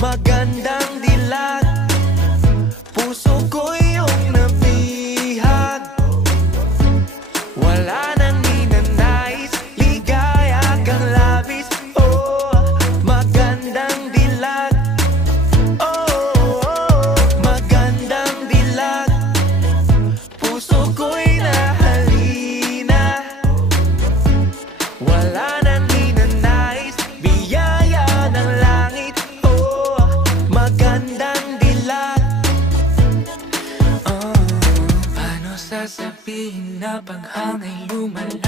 magandang dilag. Puso ko iyong nabihag. Wala nang ninanais, ligaya kang labis. Oh, magandang dilag. Oh, magandang dilag. Puso ko'y nahalina. Wala nang ninanais, biyaya ng langit. Oh, magandang dilag. Paano sasabihin na paghangay lumala?